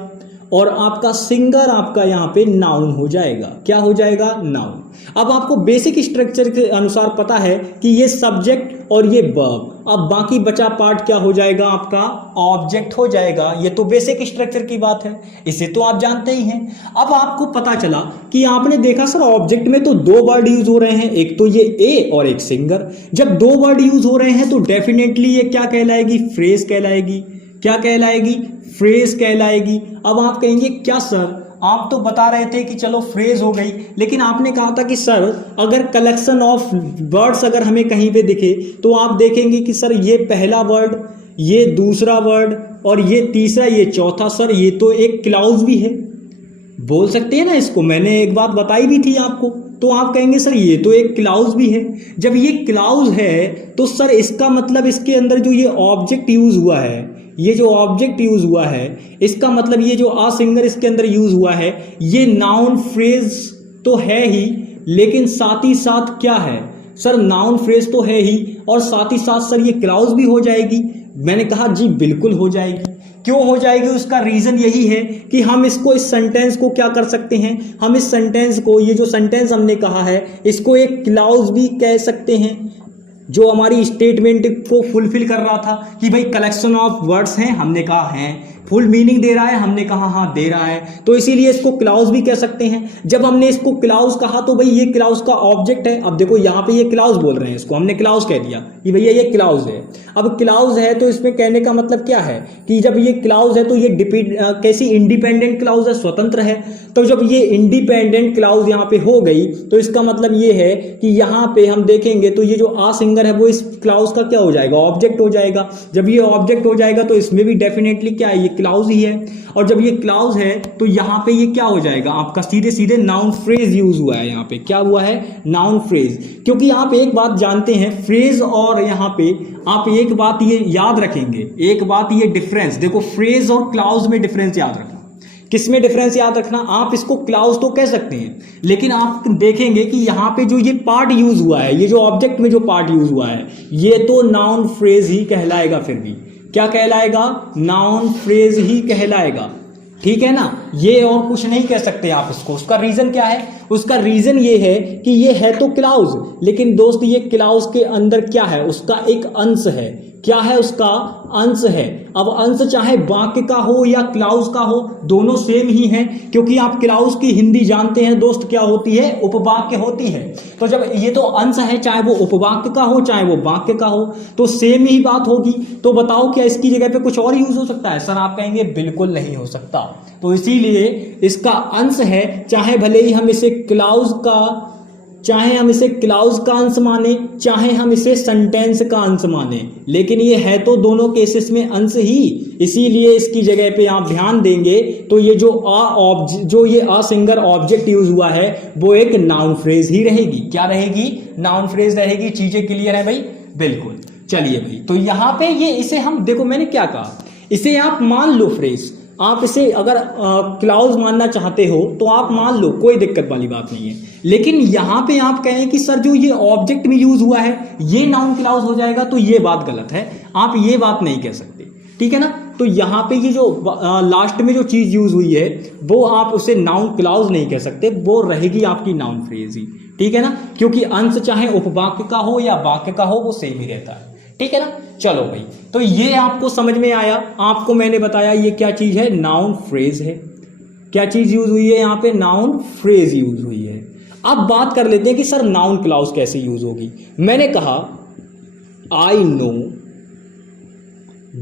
और आपका सिंगर आपका यहां पे नाउन हो जाएगा। क्या हो जाएगा? नाउन। अब आपको बेसिक स्ट्रक्चर के अनुसार पता है कि ये सब्जेक्ट और ये वर्ब, अब बाकी बचा पार्ट क्या हो जाएगा? आपका ऑब्जेक्ट हो जाएगा। ये तो बेसिक स्ट्रक्चर की बात है, इसे तो आप जानते ही हैं। अब आपको पता चला कि आपने देखा सर ऑब्जेक्ट में तो 2 वर्ड यूज हो रहे हैं, एक तो ये ए और एक सिंगर। जब 2 वर्ड यूज हो रहे हैं तो डेफिनेटली ये क्या कहलाएगी? फ्रेज कहलाएगी। क्या कहलाएगी? फ्रेज कहलाएगी। अब आप कहेंगे क्या सर, आप तो बता रहे थे कि चलो फ्रेज हो गई, लेकिन आपने कहा था कि सर अगर कलेक्शन ऑफ वर्ड्स अगर हमें कहीं पे दिखे तो आप देखेंगे कि सर ये पहला वर्ड, ये दूसरा वर्ड और ये तीसरा, ये चौथा, सर ये तो एक क्लाउज भी है। बोल सकते हैं ना इसको, मैंने एक बात बताई भी थी आपको। तो आप कहेंगे सर ये तो एक क्लाउज भी है। जब ये क्लाउज है तो सर इसका मतलब इसके अंदर जो ये ऑब्जेक्ट यूज हुआ है, ये जो ऑब्जेक्ट यूज हुआ है, इसका मतलब ये जो आ सिंगर इसके अंदर यूज हुआ है, ये नाउन फ्रेज तो है ही, लेकिन साथ ही साथ क्या है सर? नाउन फ्रेज तो है ही और साथ ही साथ सर ये क्लाउज भी हो जाएगी। मैंने कहा जी बिल्कुल हो जाएगी। क्यों हो जाएगी, उसका रीजन यही है कि हम इसको, इस सेंटेंस को क्या कर सकते हैं, हम इस सेंटेंस को, ये जो सेंटेंस हमने कहा है इसको एक क्लाउज भी कह सकते हैं, जो हमारी स्टेटमेंट को फुलफिल कर रहा था कि भाई कलेक्शन ऑफ वर्ड्स हैं, हमने कहा हैं, फुल मीनिंग दे रहा है, हमने कहा हाँ दे रहा है, तो इसीलिए इसको क्लाउज भी कह सकते हैं। जब हमने इसको क्लाउज कहा तो भाई ये क्लाउज का ऑब्जेक्ट है। अब देखो यहाँ पे ये क्लाउज बोल रहे हैं, इसको हमने क्लाउज कह दिया कि भैया ये क्लाउज है। अब क्लाउज है तो इसमें कहने का मतलब क्या है कि जब ये क्लाउज है तो ये कैसी इंडिपेंडेंट क्लाउज है, स्वतंत्र है। तो जब ये इंडिपेंडेंट क्लाउज यहाँ पे हो गई तो इसका मतलब ये है कि यहाँ पे हम देखेंगे तो ये जो आ सिंगर है वो इस क्लाउज का क्या हो जाएगा, ऑब्जेक्ट हो जाएगा। जब ये ऑब्जेक्ट हो जाएगा तो इसमें भी डेफिनेटली क्या है, ये क्लाउज ही है। और जब ये क्लाउज है तो यहाँ पे ये क्या हो जाएगा, आपका सीधे सीधे नाउन फ्रेज यूज हुआ है। यहाँ पे क्या हुआ है, नाउन फ्रेज। क्योंकि आप एक बात जानते हैं, फ्रेज और यहाँ पे आप एक बात ये याद रखेंगे, एक बात ये डिफरेंस देखो, फ्रेज और क्लाउज में डिफरेंस याद रखना। किसमें डिफरेंस याद रखना, आप इसको क्लाउज तो कह सकते हैं, लेकिन आप देखेंगे कि यहाँ पे जो ये पार्ट यूज हुआ है, ये जो ऑब्जेक्ट में जो पार्ट यूज हुआ है, ये तो नाउन फ्रेज ही कहलाएगा। फिर भी क्या कहलाएगा, नाउन फ्रेज ही कहलाएगा, ठीक है ना। ये और कुछ नहीं कह सकते आप इसको। उसका रीजन क्या है, उसका रीजन ये है कि ये है तो क्लाउज, लेकिन दोस्त ये क्लाउज के अंदर क्या है, उसका एक अंश है। क्या है, उसका अंश है। अब अंश चाहे वाक्य का हो या क्लाउज का हो, दोनों सेम ही है, क्योंकि आप क्लाउज की हिंदी जानते हैं दोस्त, क्या होती है, उपवाक्य होती है। तो जब ये तो अंश है, चाहे वो उपवाक्य का हो चाहे वो वाक्य का हो, तो सेम ही बात होगी। तो बताओ क्या इसकी जगह पे कुछ और यूज हो सकता है? सर आप कहेंगे बिल्कुल नहीं हो सकता। तो इसीलिए इसका अंश है, चाहे भले ही हम इसे क्लाउज का, चाहे हम इसे क्लाउज का अंश माने, चाहे हम इसे सेंटेंस का अंश माने, लेकिन ये है तो दोनों केसेस में अंश ही। इसीलिए इसकी जगह पे आप ध्यान देंगे तो ये जो ये आ सिंगर ऑब्जेक्ट यूज हुआ है वो एक नाउन फ्रेज ही रहेगी। क्या रहेगी, नाउन फ्रेज रहेगी। चीजें क्लियर है भाई? बिल्कुल। चलिए भाई, तो यहां पे ये इसे हम देखो, मैंने क्या कहा, इसे आप मान लो फ्रेज। आप इसे अगर क्लाउज मानना चाहते हो तो आप मान लो, कोई दिक्कत वाली बात नहीं है। लेकिन यहां पे आप कहें कि सर जो ये ऑब्जेक्ट में यूज हुआ है ये नाउन क्लाउज हो जाएगा, तो ये बात गलत है। आप ये बात नहीं कह सकते, ठीक है ना। तो यहां पे ये जो लास्ट में जो चीज यूज हुई है वो आप उसे नाउन क्लाउज नहीं कह सकते, वो रहेगी आपकी नाउन फ्रेज ही, ठीक है ना। क्योंकि अंश चाहे उपवाक्य का हो या वाक्य का हो वो सेम ही रहता है, ठीक है ना। चलो भाई, तो ये आपको समझ में आया। आपको मैंने बताया ये क्या चीज है, नाउन फ्रेज है। क्या चीज यूज हुई है यहाँ पे, नाउन फ्रेज यूज हुई है। अब बात कर लेते हैं कि सर नाउन क्लाउज कैसे यूज होगी। मैंने कहा आई नो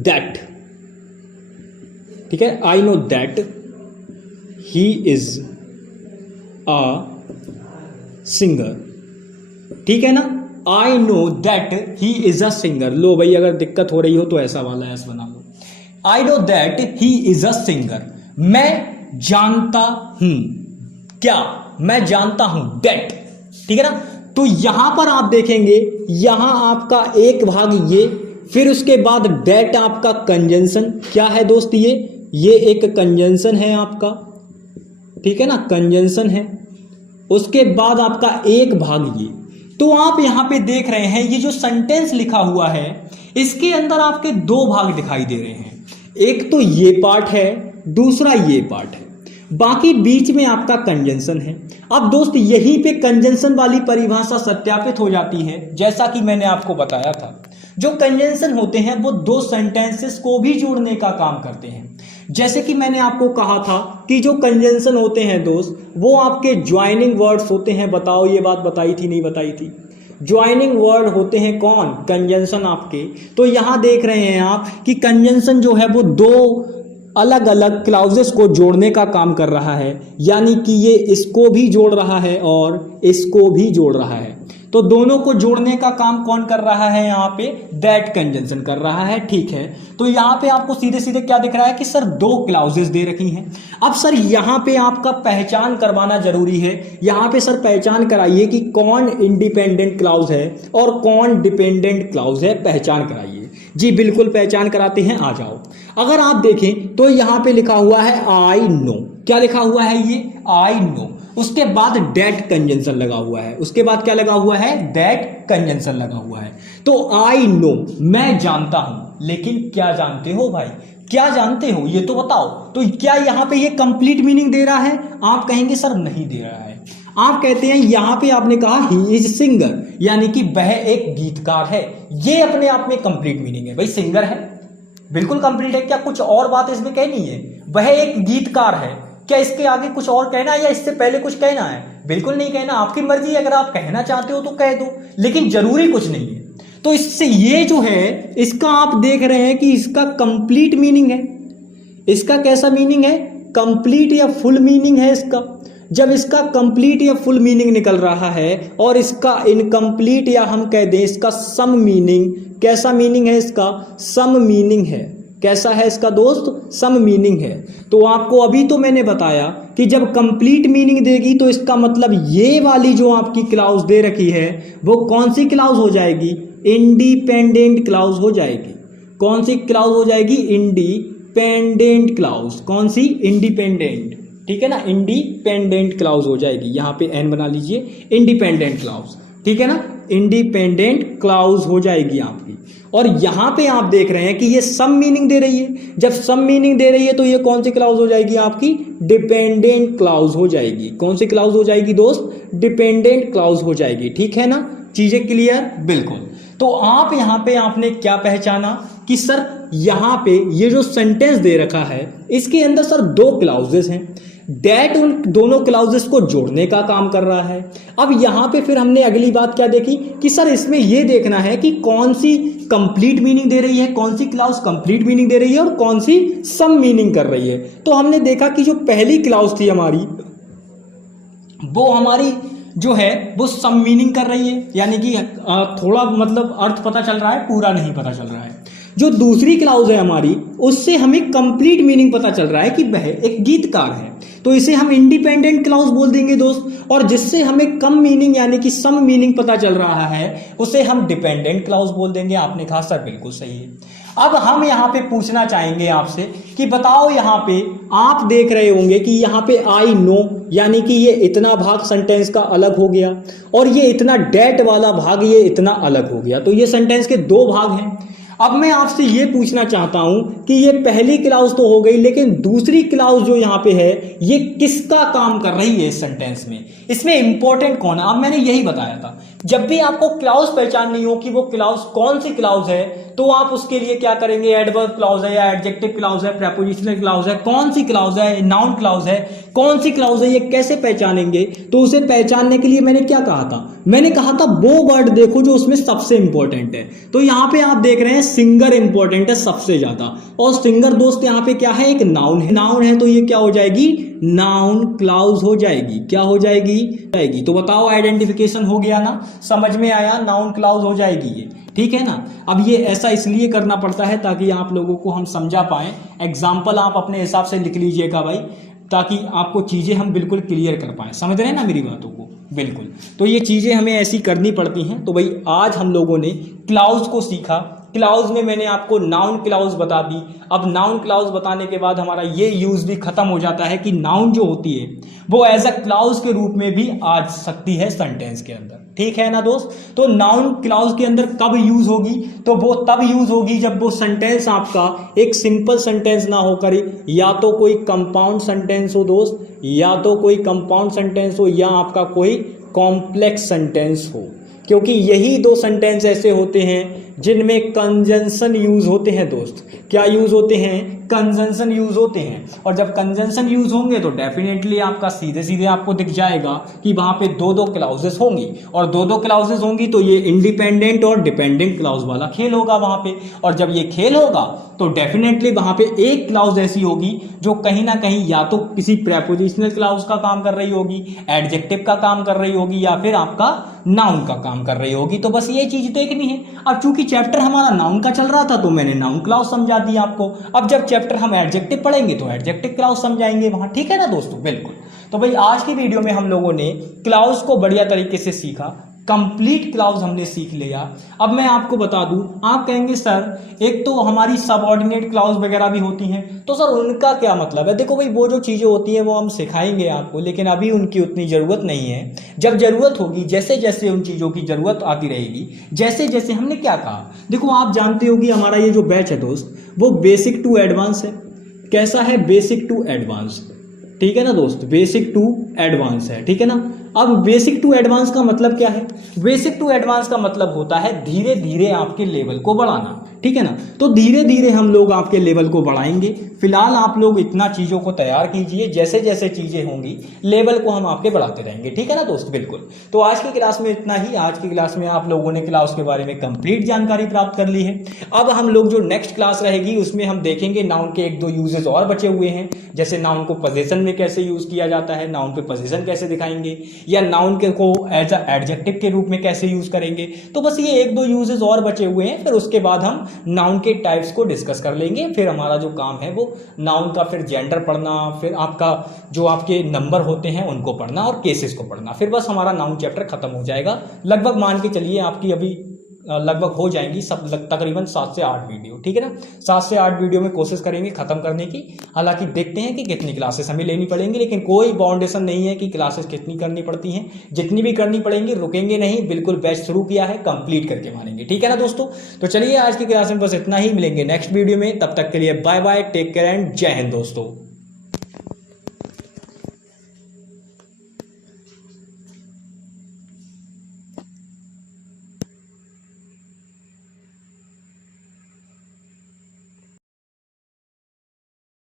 दैट, ठीक है, I know that he is a singer, ठीक है ना। I know that he is a singer. लो भाई, अगर दिक्कत हो रही हो तो ऐसा वाला ऐसा बना लो। I know that he is a singer. मैं जानता हूं, क्या, मैं जानता हूं, दैट, ठीक है ना। तो यहां पर आप देखेंगे, यहां आपका एक भाग ये, फिर उसके बाद दैट आपका कंजंक्शन। क्या है दोस्त, ये एक कंजंक्शन है आपका, ठीक है ना, कंजंक्शन है। उसके बाद आपका एक भाग ये। तो आप यहां पे देख रहे हैं ये जो सेंटेंस लिखा हुआ है इसके अंदर आपके दो भाग दिखाई दे रहे हैं। एक तो ये पार्ट है, दूसरा ये पार्ट है, बाकी बीच में आपका कंजंक्शन है। अब दोस्त यहीं पे कंजंक्शन वाली परिभाषा सत्यापित हो जाती है। जैसा कि मैंने आपको बताया था, जो कंजंक्शन होते हैं वो दो सेंटेंसेस को भी जोड़ने का काम करते हैं। जैसे कि मैंने आपको कहा था कि जो कंजंक्शन होते हैं दोस्त वो आपके ज्वाइनिंग वर्ड्स होते हैं। बताओ ये बात बताई थी नहीं बताई थी? ज्वाइनिंग वर्ड होते हैं कौन, कंजंक्शन आपके। तो यहां देख रहे हैं आप कि कंजंक्शन जो है वो दो अलग अलग क्लाउजेस को जोड़ने का काम कर रहा है, यानी कि ये इसको भी जोड़ रहा है और इसको भी जोड़ रहा है। तो दोनों को जोड़ने का काम कौन कर रहा है, यहाँ पे दैट कंजंक्शन कर रहा है, ठीक है। तो यहाँ पे आपको सीधे सीधे क्या दिख रहा है कि सर दो क्लाउजेस दे रखी हैं। अब सर यहाँ पे आपका पहचान करवाना जरूरी है। यहाँ पे सर पहचान कराइए कि कौन इंडिपेंडेंट क्लाउज है और कौन डिपेंडेंट क्लाउज है, पहचान कराइए। जी बिल्कुल पहचान कराते हैं, आ जाओ। अगर आप देखें तो यहाँ पे लिखा हुआ है आई नो। क्या लिखा हुआ है, ये आई नो। उसके बाद दैट कंजंक्शन लगा हुआ है। उसके बाद क्या लगा हुआ है, दैट कंजंक्शन लगा हुआ है। तो आई नो, मैं जानता हूं। लेकिन क्या जानते हो भाई, क्या जानते हो ये तो बताओ। तो क्या यहाँ पे ये कंप्लीट मीनिंग दे रहा है? आप कहेंगे सर नहीं दे रहा है। आप कहते हैं यहाँ पे आपने कहा ही इज सिंगर, यानी कि वह एक गीतकार है। ये अपने आप में कंप्लीट मीनिंग है। भाई सिंगर है, बिल्कुल कंप्लीट है। क्या कुछ और बात इसमें कहनी है? वह एक गीतकार है, क्या इसके आगे कुछ और कहना है या इससे पहले कुछ कहना है? बिल्कुल नहीं कहना, आपकी मर्जी। अगर आप कहना चाहते हो तो कह दो, लेकिन जरूरी कुछ नहीं है। तो इससे ये जो है इसका आप देख रहे हैं कि इसका कंप्लीट मीनिंग है। इसका कैसा मीनिंग है? कंप्लीट या फुल मीनिंग है इसका। जब इसका कंप्लीट या फुल मीनिंग निकल रहा है और इसका इनकम्प्लीट या हम कह दें इसका सम मीनिंग, कैसा मीनिंग है इसका? सम मीनिंग है। कैसा है इसका दोस्त? सम मीनिंग है। तो आपको अभी तो मैंने बताया कि जब कंप्लीट मीनिंग देगी तो इसका मतलब ये वाली जो आपकी क्लाउज दे रखी है वो कौन सी क्लाउज हो जाएगी? इंडिपेंडेंट क्लाउज हो जाएगी। कौन सी क्लाउज हो जाएगी? Independent clause. कौन सी? इंडिपेंडेंट, ठीक है ना, इंडिपेंडेंट क्लाउज हो जाएगी। यहां पे एन बना लीजिए, इंडिपेंडेंट क्लाउज, ठीक है ना, इंडिपेंडेंट क्लाउज हो जाएगी आपकी। और यहां पे आप देख रहे हैं कि ये सम मीनिंग दे रही है। जब सम मीनिंग दे रही है तो ये कौन सी क्लाउज हो जाएगी आपकी? डिपेंडेंट क्लाउज हो जाएगी। कौन सी क्लाउज हो जाएगी दोस्त? डिपेंडेंट क्लाउज हो जाएगी। ठीक है ना, चीजें क्लियर? बिल्कुल। तो आप यहां पे आपने क्या पहचाना कि सर यहां पे ये जो सेंटेंस दे रखा है इसके अंदर सर दो क्लाउजेस हैं। डेट उन दोनों क्लाउजेस को जोड़ने का काम कर रहा है। अब यहां पे फिर हमने अगली बात क्या देखी कि सर इसमें यह देखना है कि कौन सी कंप्लीट मीनिंग दे रही है, कौन सी क्लाउज कंप्लीट मीनिंग दे रही है और कौन सी सम मीनिंग कर रही है। तो हमने देखा कि जो पहली क्लाउज थी हमारी वो हमारी जो है वो सम मीनिंग कर रही है, यानी कि थोड़ा मतलब अर्थ पता चल रहा है, पूरा नहीं पता चल रहा है। जो दूसरी क्लाउज है हमारी उससे हमें कंप्लीट मीनिंग पता चल रहा है कि वह एक गीतकार है, तो इसे हम इंडिपेंडेंट क्लाउज बोल देंगे दोस्त। और जिससे हमें कम मीनिंग यानी कि सम मीनिंग पता चल रहा है उसे हम डिपेंडेंट क्लाउज बोल देंगे। आपने कहा सर बिल्कुल सही है। अब हम यहाँ पे पूछना चाहेंगे आपसे कि बताओ, यहाँ पे आप देख रहे होंगे कि यहाँ पे आई नो, यानी कि ये इतना भाग सेंटेंस का अलग हो गया और ये इतना डेट वाला भाग ये इतना अलग हो गया, तो ये सेंटेंस के दो भाग हैं। अब मैं आपसे ये पूछना चाहता हूं कि ये पहली क्लाउज तो हो गई, लेकिन दूसरी क्लाउज जो यहां पे है ये किसका काम कर रही है इस सेंटेंस में? इसमें इंपॉर्टेंट कौन है? अब मैंने यही बताया था, जब भी आपको क्लाउज पहचाननी हो कि वो क्लाउज कौन सी क्लाउज है तो आप उसके लिए क्या करेंगे? एडवर्ब क्लाउज है या एडजेक्टिव क्लाउज है, प्रेपोजिशनल क्लाउज है, कौन सी क्लाउज है, नाउन क्लाउज है, कौन सी क्लाउज है, ये कैसे पहचानेंगे? तो उसे पहचानने के लिए मैंने क्या कहा था? मैंने कहा था वो वर्ड देखो जो उसमें सबसे इंपॉर्टेंट है। तो यहां पे आप देख रहे हैं सिंगर इंपॉर्टेंट है सबसे ज्यादा, और सिंगर दोस्त यहां पे क्या है? एक नाउन है। नाउन है तो ये क्या हो जाएगी? नाउन क्लाउज हो जाएगी। क्या हो जाएगी? जाएगी। तो बताओ, आइडेंटिफिकेशन हो गया ना, समझ में आया? नाउन क्लाउज हो जाएगी ये, ठीक है ना। अब ये ऐसा इसलिए करना पड़ता है ताकि आप लोगों को हम समझा पाए। एग्जाम्पल आप अपने हिसाब से लिख लीजिएगा भाई, ताकि आपको चीजें हम बिल्कुल क्लियर कर पाए। समझ रहे हैं ना मेरी बातों को? बिल्कुल। तो ये चीजें हमें ऐसी करनी पड़ती हैं। तो भाई आज हम लोगों ने क्लाउज को सीखा। क्लाउज में मैंने आपको नाउन क्लाउज बता दी। अब नाउन क्लाउज बताने के बाद हमारा ये यूज भी खत्म हो जाता है कि नाउन जो होती है वो एज अ क्लाउज के रूप में भी आ सकती है सेंटेंस के अंदर, ठीक है ना दोस्त। तो नाउन क्लाउज के अंदर कब यूज होगी? तो वो तब यूज होगी जब वो सेंटेंस आपका एक सिंपल सेंटेंस ना होकर या तो कोई कंपाउंड सेंटेंस हो दोस्त, या तो कोई कंपाउंड सेंटेंस हो या आपका कोई कॉम्प्लेक्स सेंटेंस हो, क्योंकि यही दो सेंटेंस ऐसे होते हैं जिनमें कंजंक्शन यूज होते हैं दोस्त। क्या यूज होते हैं? कंजंक्शन यूज होते हैं। और जब कंजंक्शन यूज होंगे तो डेफिनेटली आपका सीधे सीधे आपको दिख जाएगा कि वहां पे दो दो क्लाउजेस होंगी, और दो दो क्लाउजेस होंगी तो ये इंडिपेंडेंट और डिपेंडेंट क्लाउज वाला खेल होगा वहां पे। और जब ये खेल होगा तो डेफिनेटली वहां पे एक क्लाउज ऐसी होगी जो कहीं ना कहीं या तो किसी प्रेपोजिशनल क्लाउज का काम कर रही होगी, एडजेक्टिव का काम कर रही होगी, या फिर आपका नाउन का काम कर रही होगी। तो बस ये चीज देखनी है। अब चूंकि चैप्टर हमारा नाउन का चल रहा था तो मैंने नाउन क्लाउज समझा दी आपको। अब जब चैप्टर हम एडजेक्टिव पढ़ेंगे तो एडजेक्टिव क्लाउज समझाएंगे वहां, ठीक है ना दोस्तों। बिल्कुल। तो भाई आज की वीडियो में हम लोगों ने क्लाउज को बढ़िया तरीके से सीखा। कंप्लीट क्लाउज हमने सीख लिया। अब मैं आपको बता दूं, आप कहेंगे सर एक तो हमारी सबऑर्डिनेट क्लाउज वगैरह भी होती हैं, तो सर उनका क्या मतलब है? देखो भाई, वो जो चीज़ें होती हैं वो हम सिखाएंगे आपको, लेकिन अभी उनकी उतनी ज़रूरत नहीं है। जब ज़रूरत होगी, जैसे जैसे उन चीज़ों की ज़रूरत आती रहेगी, जैसे जैसे हमने क्या कहा, देखो आप जानते हो कि हमारा ये जो बैच है दोस्त, वो बेसिक टू एडवांस है। कैसा है? बेसिक टू एडवांस, ठीक है ना दोस्त, बेसिक टू एडवांस है, ठीक है ना। अब बेसिक टू एडवांस का मतलब क्या है? बेसिक टू एडवांस का मतलब होता है धीरे धीरे आपके लेवल को बढ़ाना, ठीक है ना। तो धीरे धीरे हम लोग आपके लेवल को बढ़ाएंगे। फिलहाल आप लोग इतना चीज़ों को तैयार कीजिए, जैसे जैसे चीज़ें होंगी लेवल को हम आपके बढ़ाते रहेंगे, ठीक है ना दोस्त। बिल्कुल। तो आज की क्लास में इतना ही। आज की क्लास में आप लोगों ने क्लास के बारे में कंप्लीट जानकारी प्राप्त कर ली है। अब हम लोग जो नेक्स्ट क्लास रहेगी उसमें हम देखेंगे नाउन के एक दो यूजेस और बचे हुए हैं, जैसे नाउन को पोजीशन में कैसे यूज किया जाता है, नाउन पे पोजीशन कैसे दिखाएंगे, या नाउन के को एज अ एडजेक्टिव के रूप में कैसे यूज करेंगे। तो बस ये एक दो यूजेस और बचे हुए हैं, फिर उसके बाद हम नाउन के टाइप्स को डिस्कस कर लेंगे। फिर हमारा जो काम है वो नाउन का फिर जेंडर पढ़ना, फिर आपका जो आपके नंबर होते हैं उनको पढ़ना और केसेस को पढ़ना, फिर बस हमारा नाउन चैप्टर खत्म हो जाएगा। लगभग मान के चलिए आपकी अभी लगभग हो जाएंगी सब तकरीबन 7 से 8 वीडियो, ठीक है ना। 7 से 8 वीडियो में कोशिश करेंगे खत्म करने की। हालांकि देखते हैं कि कितनी क्लासेस हमें लेनी पड़ेंगी, लेकिन कोई बाउंडेशन नहीं है कि क्लासेस कितनी करनी पड़ती हैं। जितनी भी करनी पड़ेंगी, रुकेंगे नहीं, बिल्कुल बैच शुरू किया है, कंप्लीट करके मानेंगे, ठीक है ना दोस्तों। तो चलिए आज की क्लास में बस इतना ही, मिलेंगे नेक्स्ट वीडियो में। तब तक के लिए bye bye, take care and जय हिंद दोस्तों।